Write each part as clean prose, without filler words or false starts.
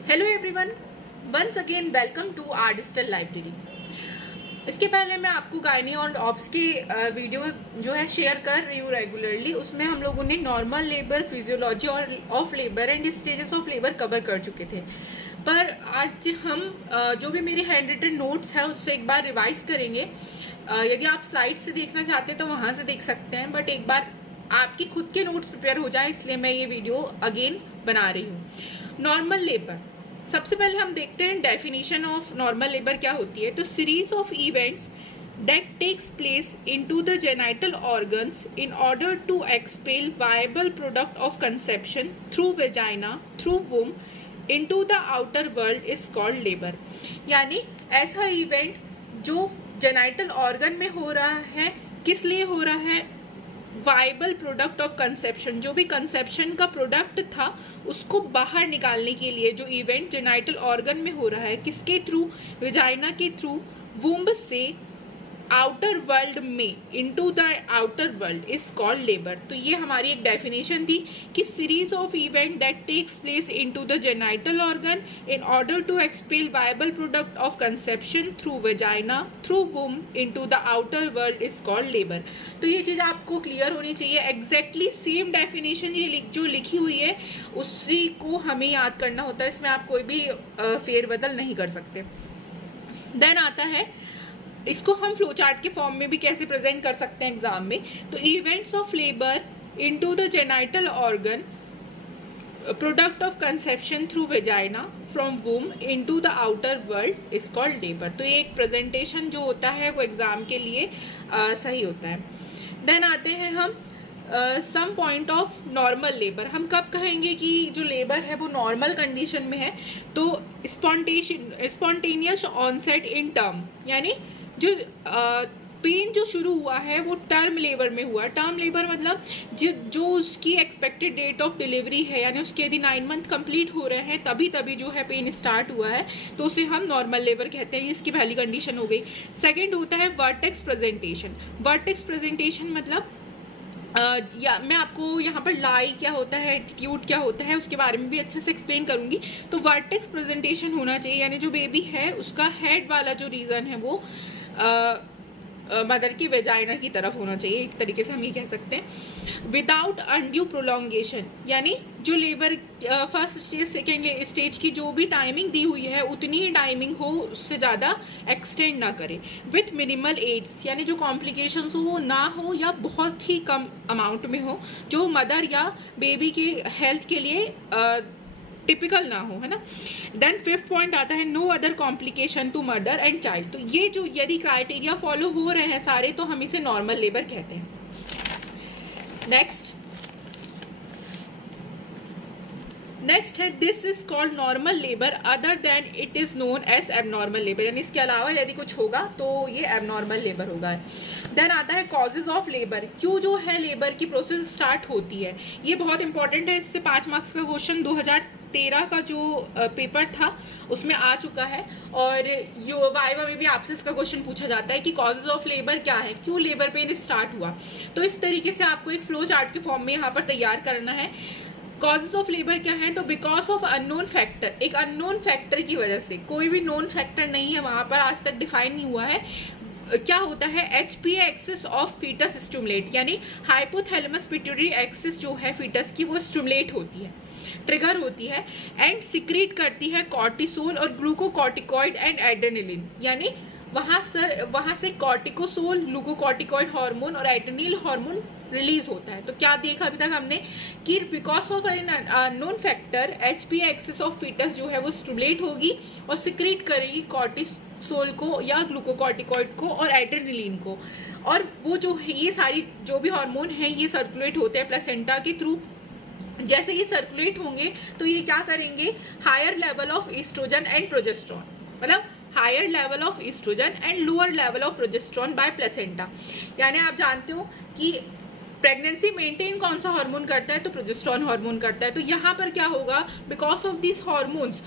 Hello everyone, once again welcome to our digital library. इसके पहले मैं आपको गायनी और ऑब्स की वीडियो जो है शेयर कर रही हूँ रेगुलरली। उसमें हम लोगों ने नॉर्मल लेबर, फिजियोलॉजी और of labour and stages of labour cover कर चुके थे। पर आज हम जो भी मेरे हैंड रिटन नोट्स है उससे एक बार रिवाइज करेंगे। यदि आप स्लाइड से देखना चाहते हैं तो वहां से देख सकते हैं, बट एक बार आपकी खुद के नोट्स प्रिपेयर हो जाए इसलिए मैं ये वीडियो अगेन बना रही हूँ। नॉर्मल लेबर, सबसे पहले हम देखते हैं डेफिनेशन ऑफ नॉर्मल लेबर क्या होती है। तो series of events that takes place into the genital organs in order to expel viable product of conception through vagina through womb into the outer world is called labour. यानी ऐसा event जो genital organ में हो रहा है, किस लिए हो रहा है? वायबल प्रोडक्ट ऑफ कंसेप्शन, जो भी कंसेप्शन का प्रोडक्ट था उसको बाहर निकालने के लिए जो इवेंट जेनिटल ऑर्गन में हो रहा है, किसके थ्रू? वेजाइना के थ्रू, वुम्ब से आउटर वर्ल्ड में, into the outer world is called labour. तो ये हमारी एक डेफिनेशन थी कि series of event that takes place into the genital organ in order to expel viable product of conception through vagina through womb into the outer world is called labour. तो ये चीज आपको क्लियर होनी चाहिए। Exactly same definition ये जो लिखी हुई है उसी को हमें याद करना होता है, इसमें आप कोई भी फेरबदल नहीं कर सकते। देन आता है, इसको हम फ्लो चार्ट के फॉर्म में भी कैसे प्रेजेंट कर सकते हैं एग्जाम में। तो events of labour into the genital organ, product of conception through vagina from womb into the outer world is called labour. तो ये एक प्रेजेंटेशन जो होता है वो एग्जाम के लिए सही होता है। देन आते हैं हम some point of normal labour. हम कब कहेंगे कि जो लेबर है वो नॉर्मल कंडीशन में है? तो स्पॉन्टेनियस ऑनसेट इन टर्म, यानी जो पेन जो शुरू हुआ है वो टर्म लेबर में हुआ। टर्म लेबर मतलब जो उसकी एक्सपेक्टेड डेट ऑफ डिलीवरी है, यानी उसके यदि 9 मंथ कंप्लीट हो रहे हैं तभी जो है पेन स्टार्ट हुआ है, तो उसे हम नॉर्मल लेबर कहते हैं। इसकी पहली कंडीशन हो गई। सेकेंड होता है वर्टेक्स प्रेजेंटेशन। वर्टेक्स प्रेजेंटेशन मतलब मैं आपको यहाँ पर लाई क्या होता है, एटीट्यूड क्या होता है, उसके बारे में भी अच्छे से एक्सप्लेन करूंगी। तो वर्टेक्स प्रेजेंटेशन होना चाहिए, यानी जो बेबी है उसका हेड वाला जो रीजन है वो मदर की वेजाइना की तरफ होना चाहिए, एक तरीके से हम ये कह सकते हैं। विदाउट अनड्यू प्रोलॉन्गेशन, यानी जो labour first stage second stage की जो भी टाइमिंग दी हुई है उतनी ही टाइमिंग हो, उससे ज्यादा एक्सटेंड ना करे। विथ मिनिमल एड्स, यानी जो कॉम्प्लिकेशंस हो वो ना हो या बहुत ही कम अमाउंट में हो, जो मदर या बेबी की हेल्थ के लिए टिपिकल ना हो, है ना। देन फिफ्थ पॉइंट आता है no other complication to mother and child. तो ये जो यदि क्राइटेरिया फॉलो हो रहे हैं सारे, तो हम इसे नॉर्मल लेबर कहते हैं। नेक्स्ट है this is called normal labour other than it is known as abnormal labour, यानी इसके अलावा यदि कुछ होगा तो ये एबनॉर्मल लेबर होगा। देन आता है कॉजेज ऑफ लेबर, क्यों जो है लेबर की प्रोसेस स्टार्ट होती है। ये बहुत इंपॉर्टेंट है, इससे 5 मार्क्स का क्वेश्चन 2013 का जो पेपर था उसमें आ चुका है, और वाइवा में भी आपसे इसका क्वेश्चन पूछा जाता है कि कॉजेज ऑफ लेबर क्या है, क्यों लेबर पेन स्टार्ट हुआ। तो इस तरीके से आपको एक फ्लो चार्ट के फॉर्म में यहाँ पर तैयार करना है। कॉजेज ऑफ लेबर क्या है? तो बिकॉज ऑफ अननोन फैक्टर, एक अननोन फैक्टर की वजह से, कोई भी नोन फैक्टर नहीं है वहां पर, आज तक डिफाइन नहीं हुआ है। क्या होता है? HPA axis of foetus stimulate, यानी हाइपोथैलेमस पिट्यूटरी एक्सिस जो है फीटस की वो स्टिमुलेट होती है, ट्रिगर होती है, एंड सिक्रीट करती है कॉर्टिसोल और ग्लूकोकॉर्टिकॉइड एंड एड्रेनलिन, यानी वहां से कॉर्टिकोसोल, ग्लूकोकॉर्टिकॉइड हार्मोन और एड्रेनल हार्मोन रिलीज होता है। तो क्या देखा अभी तक हमने कि because of known factor HPA axis of foetus जो है वो स्टिमुलेट होगी और सिक्रीट करेगी कॉर्टिसोल को या ग्लूकोकॉर्टिकॉइड को और एड्रेनलिन को, और वो जो है ये सारी जो भी हार्मोन है ये सर्कुलेट होते हैं प्लेसेंटा के थ्रू। जैसे ये सर्कुलेट होंगे तो ये क्या करेंगे? Higher level of oestrogen and progesterone, मतलब higher level of oestrogen and lower level of progesterone by placenta. यानी आप जानते हो कि प्रेगनेंसी मेंटेन कौन सा हार्मोन करता है? तो प्रोजेस्टेरॉन हार्मोन करता है। तो यहाँ पर क्या होगा? Because of this hormones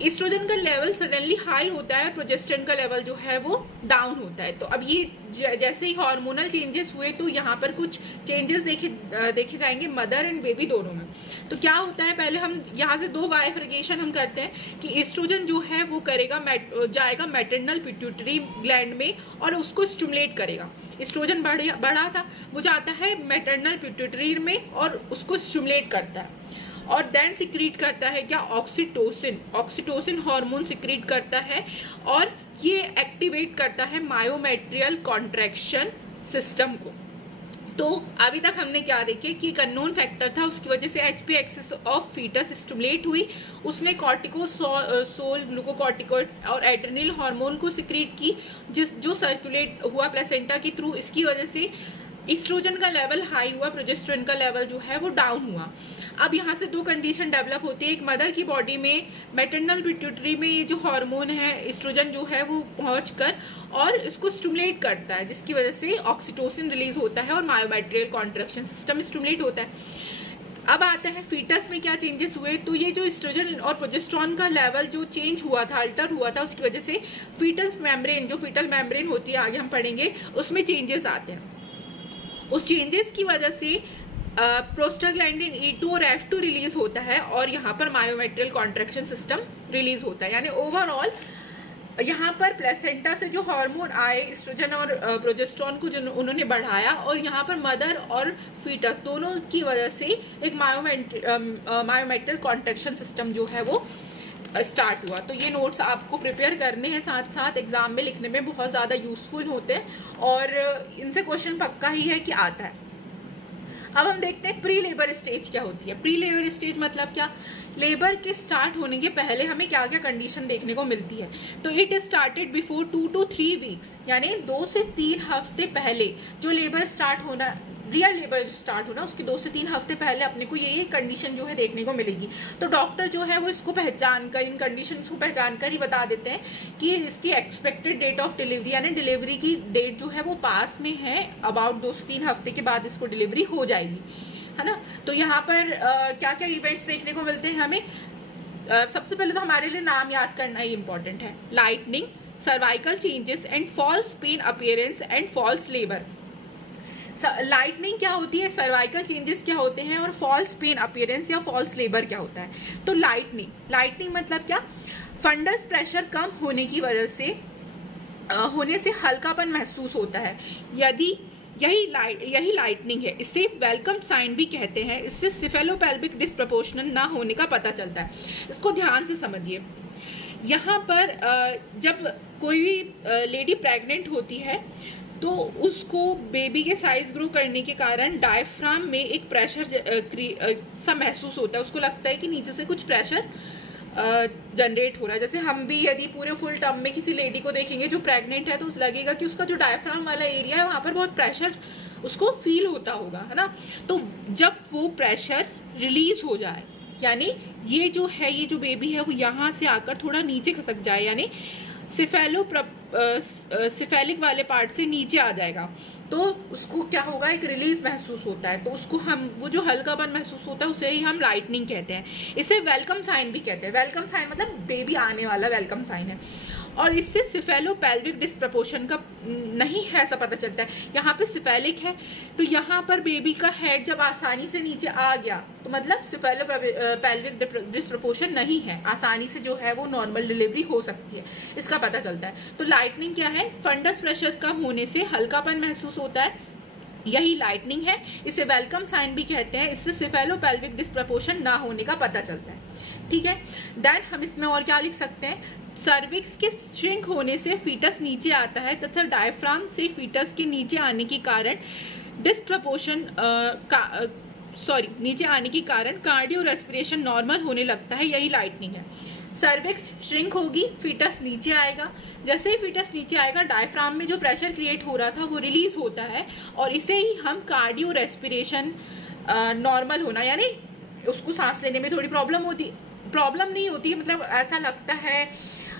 oestrogen का लेवल सडनली हाई होता है, प्रोजेस्टेरोन का लेवल जो है वो डाउन होता है। तो अब ये जैसे ही हार्मोनल चेंजेस हुए तो यहाँ पर कुछ चेंजेस देखे जाएंगे मदर एंड बेबी दोनों में। तो क्या होता है, पहले हम यहाँ से 2 बाइफरकेशन हम करते हैं कि एस्ट्रोजन जो है वो करेगा जाएगा मैटरनल पिट्यूटरी ग्लैंड में और उसको स्टिमुलेट करेगा। एस्ट्रोजन बढ़ा था, वो जाता है मैटरनल पिट्यूटरी में और उसको स्टिमुलेट करता है और देन सिक्रीट करता है क्या, ऑक्सीटोसिन हार्मोन सिक्रीट करता है और ये एक्टिवेट करता है मायोमेट्रियल कॉन्ट्रैक्शन सिस्टम को। तो अभी तक हमने क्या देखे कि एक अननोन फैक्टर था, उसकी वजह से HP axis of foetus stimulate हुई, उसने कॉर्टिकोसोल, ग्लूकोकॉर्टिकोइड और एड्रेनल हार्मोन को सिक्रीट की जो सर्कुलेट हुआ प्लेसेंटा के थ्रू। इसकी वजह से एस्ट्रोजन का लेवल हाई हुआ, प्रोजेस्टेरोन का लेवल जो है वो डाउन हुआ। अब यहाँ से 2 कंडीशन डेवलप होती है। एक, मदर की बॉडी में मैटरनल पिट्यूटरी में ये जो हार्मोन है एस्ट्रोजन जो है वो पहुंचकर और इसको स्टिमुलेट करता है, जिसकी वजह से ऑक्सीटोसिन रिलीज होता है और मायोमेट्रियल कॉन्ट्रैक्शन सिस्टम स्टिमुलेट होता है। अब आता है फीटस में क्या चेंजेस हुए। तो ये जो एस्ट्रोजन और प्रोजेस्टेरोन का लेवल जो चेंज हुआ था, अल्टर हुआ था, उसकी वजह से फीटस मेम्ब्रेन, जो फीटल मेम्ब्रेन होती है आगे हम पढ़ेंगे, उसमें चेंजेस आते हैं। उस चेंजेस की वजह से प्रोस्टाग्लैंडिन E2 और F2 रिलीज होता है और यहाँ पर मायोमेट्रियल कॉन्ट्रैक्शन सिस्टम रिलीज होता है। यानी ओवरऑल यहाँ पर प्लेसेंटा से जो हार्मोन आए एस्ट्रोजन और प्रोजेस्टेरोन को जो उन्होंने बढ़ाया और यहाँ पर मदर और फीटस दोनों की वजह से एक मायोमेट्रियल कॉन्ट्रैक्शन सिस्टम जो है वो स्टार्ट हुआ। तो ये नोट्स आपको प्रिपेयर करने हैं, साथ साथ एग्जाम में लिखने में बहुत ज़्यादा यूजफुल होते हैं और इनसे क्वेश्चन पक्का ही है कि आता है। अब हम देखते हैं प्री लेबर स्टेज क्या होती है। प्री लेबर स्टेज मतलब क्या, लेबर के स्टार्ट होने के पहले हमें क्या क्या कंडीशन देखने को मिलती है। तो it started before 2 to 3 weeks, यानी 2 से 3 हफ्ते पहले जो लेबर स्टार्ट होना, रियल लेबर स्टार्ट होना, उसके 2 से 3 हफ्ते पहले अपने को ये कंडीशन जो है देखने को मिलेगी। तो डॉक्टर जो है वो इसको पहचान कर, इन कंडीशंस को पहचान कर ही बता देते हैं कि इसकी एक्सपेक्टेड डेट ऑफ डिलीवरी, यानी डिलीवरी की डेट जो है वो पास में है, अबाउट 2 से 3 हफ्ते के बाद इसको डिलीवरी हो जाएगी, है ना। तो यहाँ पर क्या क्या इवेंट्स देखने को मिलते हैं हमें। सबसे पहले तो हमारे लिए नाम याद करना ही इंपॉर्टेंट है। Lightening, cervical changes and false pain appearance and false labour. Lightening क्या होती है, सर्वाइकल चेंजेस क्या होते हैं और फॉल्स पेन अपीयरेंस या फॉल्स लेबर क्या होता है। तो लाइटनिंग मतलब क्या, फंडस प्रेशर कम होने की वजह से होने से हल्कापन महसूस होता है। यदि यही लाइटनिंग है, इसे वेलकम साइन भी कहते हैं। इससे सिफेलोपेल्विक डिस्प्रपोर्शनल ना होने का पता चलता है। इसको ध्यान से समझिए। यहाँ पर जब कोई भी लेडी प्रेग्नेंट होती है तो उसको बेबी के साइज ग्रो करने के कारण डायफ्राम में एक प्रेशर सा महसूस होता है। उसको लगता है कि नीचे से कुछ प्रेशर जनरेट हो रहा है। जैसे हम भी यदि पूरे फुल टर्म में किसी लेडी को देखेंगे जो प्रेग्नेंट है तो लगेगा कि उसका जो डायफ्राम वाला एरिया है वहां पर बहुत प्रेशर उसको फील होता होगा, है ना। तो जब वो प्रेशर रिलीज हो जाए, यानी ये जो बेबी है वो यहाँ से आकर थोड़ा नीचे खसक जाए, यानी सिफेलिक वाले पार्ट से नीचे आ जाएगा, तो उसको क्या होगा, एक रिलीज महसूस होता है। तो उसको वो जो हल्कापन महसूस होता है उसे ही हम लाइटनिंग कहते हैं। इसे वेलकम साइन भी कहते हैं। वेलकम साइन मतलब बेबी आने वाला वेलकम साइन है। और इससे सिफेलोपेल्विक डिस्प्रपोर्शन का नहीं है ऐसा पता चलता है। यहाँ पे सिफेलिक है तो यहाँ पर बेबी का हेड जब आसानी से नीचे आ गया तो मतलब सिफेलोपेल्विक डिस्प्रपोर्शन नहीं है, आसानी से जो है वो नॉर्मल डिलीवरी हो सकती है, इसका पता चलता है। तो लाइटनिंग क्या है, फंडस प्रेशर कम होने से हल्कापन महसूस होता है, यही लाइटनिंग है। इसे वेलकम साइन भी कहते हैं। इससे सिफेलोपेल्विक डिस्प्रपोर्शन ना होने का पता चलता है, ठीक है। देन हम इसमें और क्या लिख सकते हैं, सर्विक्स के श्रिंक होने से फीटस नीचे आता है तथा डायफ्राम से फीटस के नीचे आने के कारण नीचे आने के कारण कार्डियो रेस्पिरेशन नॉर्मल होने लगता है, यही लाइटनिंग है। सर्विक्स श्रिंक होगी, फीटस नीचे आएगा। जैसे ही फीटस नीचे आएगा डायफ्राम में जो प्रेशर क्रिएट हो रहा था वो रिलीज होता है और इसे ही हम कार्डियो रेस्पिरेशन नॉर्मल होना, यानी उसको सांस लेने में थोड़ी प्रॉब्लम नहीं होती, मतलब ऐसा लगता है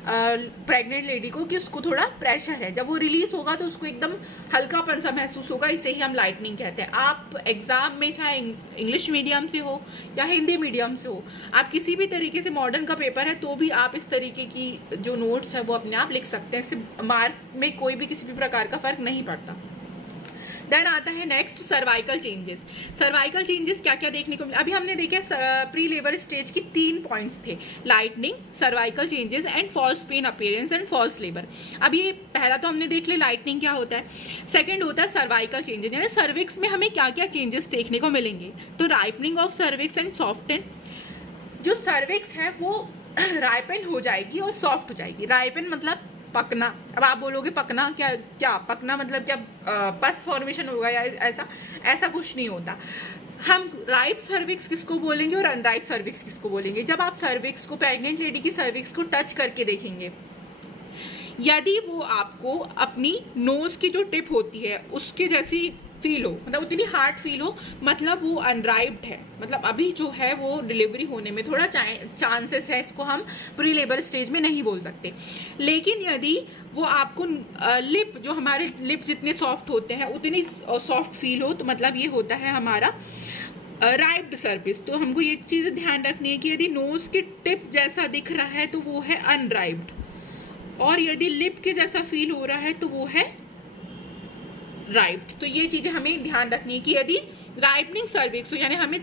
प्रेग्नेंट लेडी को कि उसको थोड़ा प्रेशर है। जब वो रिलीज होगा तो उसको एकदम हल्कापन सा महसूस होगा, इसे ही हम लाइटनिंग कहते हैं। आप एग्जाम में चाहे इंग्लिश मीडियम से हो या हिंदी मीडियम से हो, आप किसी भी तरीके से मॉडर्न का पेपर है तो भी आप इस तरीके की जो नोट्स है वो अपने आप लिख सकते हैं। इससे मार्क में कोई भी किसी भी प्रकार का फर्क नहीं पड़ता। देन आता है next cervical changes. Cervical changes क्या क्या देखने को मिले, अभी हमने देखे प्री लेबर स्टेज की 3 पॉइंट्स थे, lightening, cervical changes and false pain appearance and false labour. अब ये पहला तो हमने देख लिया लाइटनिंग क्या होता है, सेकंड होता है सर्वाइकल चेंजेस, यानी सर्विक्स में हमें क्या क्या चेंजेस देखने को मिलेंगे। तो ripening of cervix and soften, जो सर्विक्स है वो राइपन हो जाएगी और सॉफ्ट हो जाएगी। राइपन मतलब पकना। अब आप बोलोगे पकना क्या पकना मतलब क्या पस फॉर्मेशन होगा या ऐसा कुछ नहीं होता। हम राइप सर्विक्स किसको बोलेंगे और अनराइप सर्विक्स किसको बोलेंगे। जब आप सर्विक्स को, प्रेग्नेंट लेडी की सर्विक्स को टच करके देखेंगे, यदि वो आपको अपनी नोज की जो टिप होती है उसके जैसी फील हो, मतलब उतनी हार्ड फील हो, मतलब वो अनराइप्ड है, मतलब अभी जो है वो डिलीवरी होने में थोड़ा चांसेस है, इसको हम प्री लेबर स्टेज में नहीं बोल सकते। लेकिन यदि वो आपको लिप, जो हमारे लिप जितने सॉफ्ट होते हैं उतनी सॉफ्ट फील हो, तो मतलब ये होता है हमारा राइप्ड सर्विस। तो हमको ये चीज ध्यान रखनी है कि यदि नोज की टिप जैसा दिख रहा है तो वो है अनराइप्ड, और यदि लिप के जैसा फील हो रहा है तो वो है राइप्ड। तो ये चीजें हमें ध्यान रखनी है कि यदि राइपनिंग सर्विक्स यानी हमें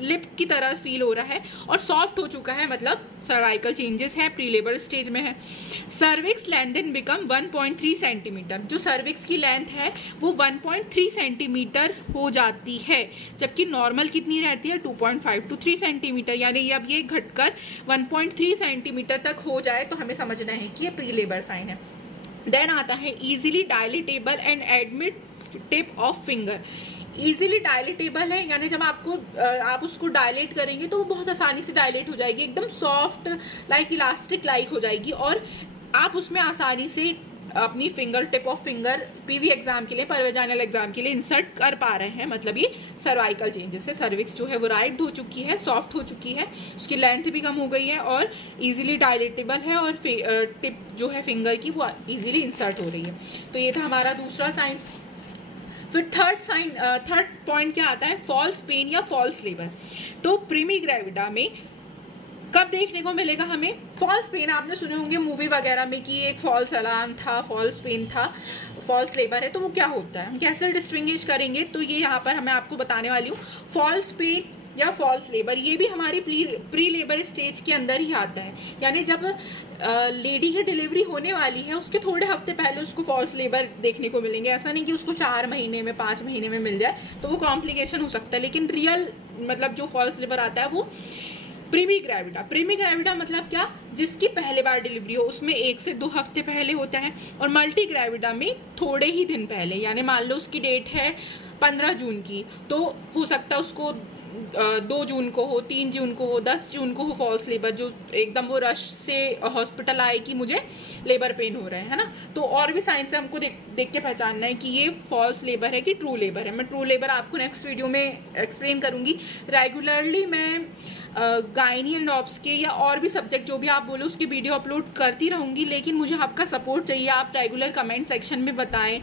लिप की तरह फील हो रहा है और सॉफ्ट हो चुका है, मतलब सर्वाइकल चेंजेस है, प्री लेबर स्टेज में है। Cervix length then become 1.3 centimetre, जो सर्विक्स की लेंथ है वो 1.3 सेंटीमीटर हो जाती है, जबकि नॉर्मल कितनी रहती है 2.5 to 3 सेंटीमीटर, यानी अब ये घटकर 1.3 सेंटीमीटर तक हो जाए तो हमें समझना है कि ये प्री लेबर साइन है। देन आता है easily dilatable and admit tip of finger. Easily dilatable है, यानी जब आप उसको डायलेट करेंगे तो वो बहुत आसानी से डायलेट हो जाएगी, एकदम सॉफ्ट लाइक इलास्टिक लाइक हो जाएगी, और आप उसमें आसानी से अपनी finger, tip of finger PV exam के लिए, परवेजाइनल एग्जाम के लिए इंसर्ट कर पा रहे हैं। मतलब ये सर्वाइकल चेंजेस है। सर्विक्स जो है वो राइप्ड हो चुकी है, सॉफ्ट हो चुकी है, उसकी लेंथ भी कम हो गई है और इजीली डायलेटेबल है, और टिप जो है फिंगर की वो इजीली इंसर्ट हो रही है। तो ये था हमारा दूसरा साइन। फिर थर्ड पॉइंट क्या आता है, फॉल्स पेन या फॉल्स लेबर। तो प्रीमी ग्रेविडा में कब देखने को मिलेगा हमें फॉल्स पेन। आपने सुने होंगे मूवी वगैरह में कि एक फॉल्स अलार्म था, फॉल्स पेन था, फॉल्स लेबर है, तो वो क्या होता है, हम कैसे डिस्टिंग्विश करेंगे, तो ये यहाँ पर मैं आपको बताने वाली हूँ। फॉल्स पेन या फॉल्स लेबर ये भी हमारी प्री लेबर स्टेज के अंदर ही आता है, यानी जब लेडी की डिलीवरी होने वाली है उसके थोड़े हफ्ते पहले उसको फॉल्स लेबर देखने को मिलेंगे। ऐसा नहीं कि उसको 4 महीने में 5 महीने में मिल जाए, तो वो कॉम्प्लिकेशन हो सकता है, लेकिन रियल मतलब जो फॉल्स लेबर आता है वो प्रीमी ग्रेविडा। प्रीमी ग्रेविडा मतलब क्या, जिसकी पहले बार डिलीवरी हो उसमें 1 से 2 हफ्ते पहले होता है, और मल्टी ग्रेविडा में थोड़े ही दिन पहले, यानी मान लो उसकी डेट है 15 जून की, तो हो सकता है उसको 2 जून को हो, 3 जून को हो, 10 जून को हो फॉल्स लेबर, जो एकदम वो रश से हॉस्पिटल आए कि मुझे लेबर पेन हो रहा है ना। तो और भी साइंस से हमको देख के पहचानना है कि ये फॉल्स लेबर है कि ट्रू लेबर है। मैं ट्रू लेबर आपको नेक्स्ट वीडियो में एक्सप्लेन करूंगी। रेगुलरली मैं गायनी एंड ऑब्स के या और भी सब्जेक्ट जो भी आप बोलो उसकी वीडियो अपलोड करती रहूंगी, लेकिन मुझे आपका सपोर्ट चाहिए। आप रेगुलर कमेंट सेक्शन में बताएं,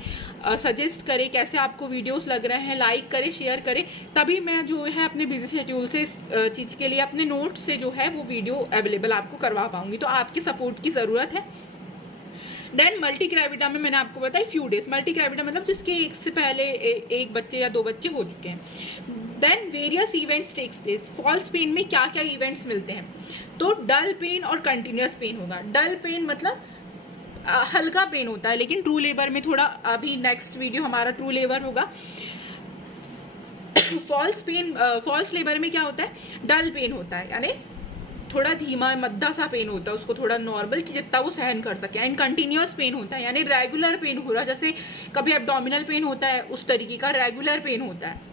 सजेस्ट करें कैसे आपको वीडियोस लग रहे हैं, लाइक करें, शेयर करें, तभी मैं जो है अपने बिजी शेड्यूल से इस चीज के लिए अपने नोट्स से जो है वो वीडियो अवेलेबल आपको करवा पाऊंगी। तो आपकी सपोर्ट की जरूरत है। देन मल्टी ग्रेविडा में मैंने आपको बताया फ्यू डेज। मल्टी ग्रेविडा मतलब जिसके एक से पहले एक बच्चे या 2 बच्चे हो चुके हैं। Then various events takes place. False pain में क्या क्या इवेंट्स मिलते हैं, तो डल पेन और कंटिन्यूअस पेन होगा। डल पेन मतलब हल्का पेन होता है, लेकिन ट्रू लेबर में थोड़ा, अभी नेक्स्ट वीडियो हमारा ट्रू लेबर होगा। फॉल्स लेबर में क्या होता है, डल पेन होता है, यानी थोड़ा धीमा मद्दा सा पेन होता है, उसको थोड़ा नॉर्मल की जितना वो सहन कर सके। एंड कंटिन्यूअस पेन होता है, यानी रेगुलर पेन हो रहा है, जैसे कभी एब्डोमिनल पेन होता है उस तरीके का रेगुलर पेन होता है।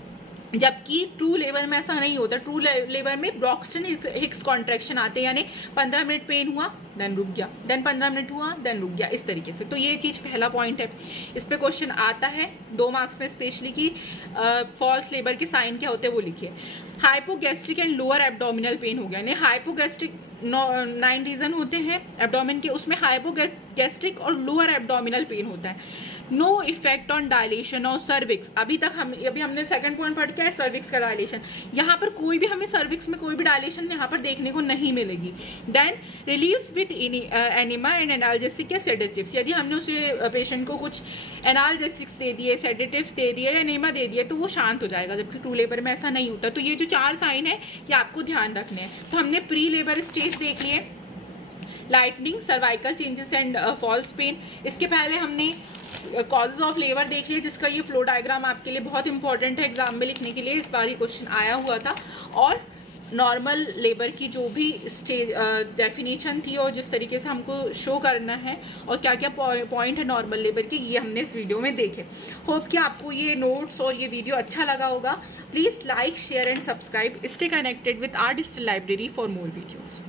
जबकि ट्रू लेबर में ऐसा नहीं होता। ट्रू लेबर में ब्रॉक्स्टन हिक्स कॉन्ट्रैक्शन आते हैं, यानी 15 मिनट पेन हुआ देन रुक गया, देन 15 मिनट हुआ देन रुक गया, इस तरीके से। तो ये चीज पहला पॉइंट है। इस पे क्वेश्चन आता है 2 मार्क्स में स्पेशली कि फॉल्स लेबर के साइन क्या होते हैं वो लिखिए। Hypogastric and lower abdominal pain हो गया, यानी हाइपोगैस्ट्रिक 9 रीजन होते हैं एब्डोमेन के, उसमें हाइपोगैस्ट्रिक और लोअर एब्डोमिनल पेन होता है। No effect on dilation of cervix, अभी हमने सेकंड पॉइंट पढ़ किया है सर्विक्स का डायलेशन, यहाँ पर कोई भी हमें सर्विक्स में कोई भी डायलेशन यहाँ पर देखने को नहीं मिलेगी। Then relieves with enema and analgesic या सेडेटिव्स, यदि हमने उसे पेशेंट को कुछ एनाल्जेसिक्स दे दिए, सेडेटिव्स दे दिए या एनिमा दे दिए तो वो शांत हो जाएगा, जबकि ट्रू लेबर में ऐसा नहीं होता। तो ये जो 4 साइन है ये आपको ध्यान रखने हैं। तो हमने प्री लेबर स्टेज देख लिए, lightening, cervical changes and false pain. इसके पहले हमने कॉजेज ऑफ लेबर देख लिया, जिसका ये फ्लो डायग्राम आपके लिए बहुत इंपॉर्टेंट है एग्जाम में लिखने के लिए, इस बार ये क्वेश्चन आया हुआ था। और नॉर्मल लेबर की जो भी स्टेज डेफिनेशन थी और जिस तरीके से हमको शो करना है और क्या क्या पॉइंट है नॉर्मल लेबर के, ये हमने इस वीडियो में देखे। होप कि आपको ये नोट्स और ये वीडियो अच्छा लगा होगा। Please like, share and subscribe. Stay connected with our digital library for more videos.